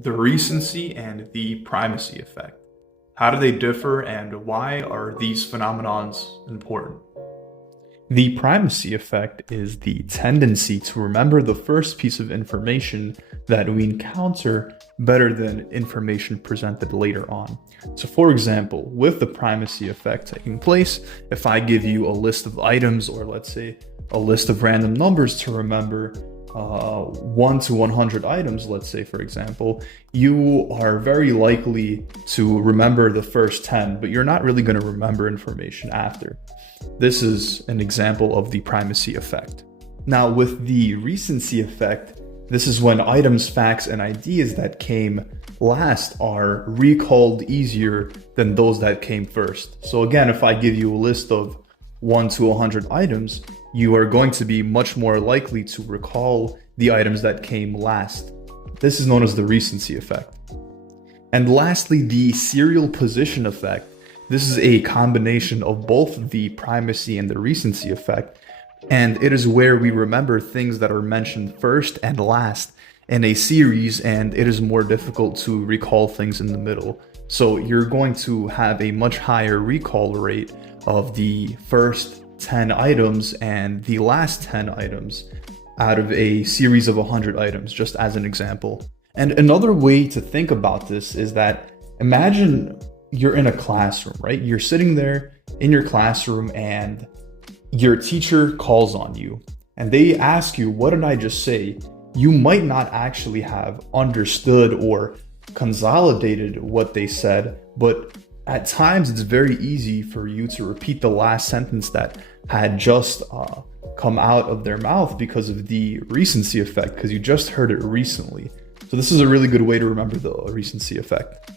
The recency and the primacy effect. How do they differ and why are these phenomenons important? The primacy effect is the tendency to remember the first piece of information that we encounter better than information presented later on. So for example, with the primacy effect taking place, if I give you a list of items, or let's say a list of random numbers to remember, 1 to 100 items, let's say, for example, you are very likely to remember the first 10, but you're not really going to remember information after. This is an example of the primacy effect. Now, with the recency effect, this is when items, facts, and ideas that came last are recalled easier than those that came first. So again, if I give you a list of 1 to 100 items, you are going to be much more likely to recall the items that came last. This is known as the recency effect. And lastly, the serial position effect. This is a combination of both the primacy and the recency effect, and it is where we remember things that are mentioned first and last in a series, and it is more difficult to recall things in the middle. So you're going to have a much higher recall rate of the first 10 items and the last 10 items out of a series of 100 items, just as an example. And another way to think about this is that imagine you're in a classroom, right? You're sitting there in your classroom and your teacher calls on you and they ask you, what did I just say? You might not actually have understood or consolidated what they said, but at times it's very easy for you to repeat the last sentence that had just come out of their mouth because of the recency effect, because you just heard it recently. So this is a really good way to remember the recency effect.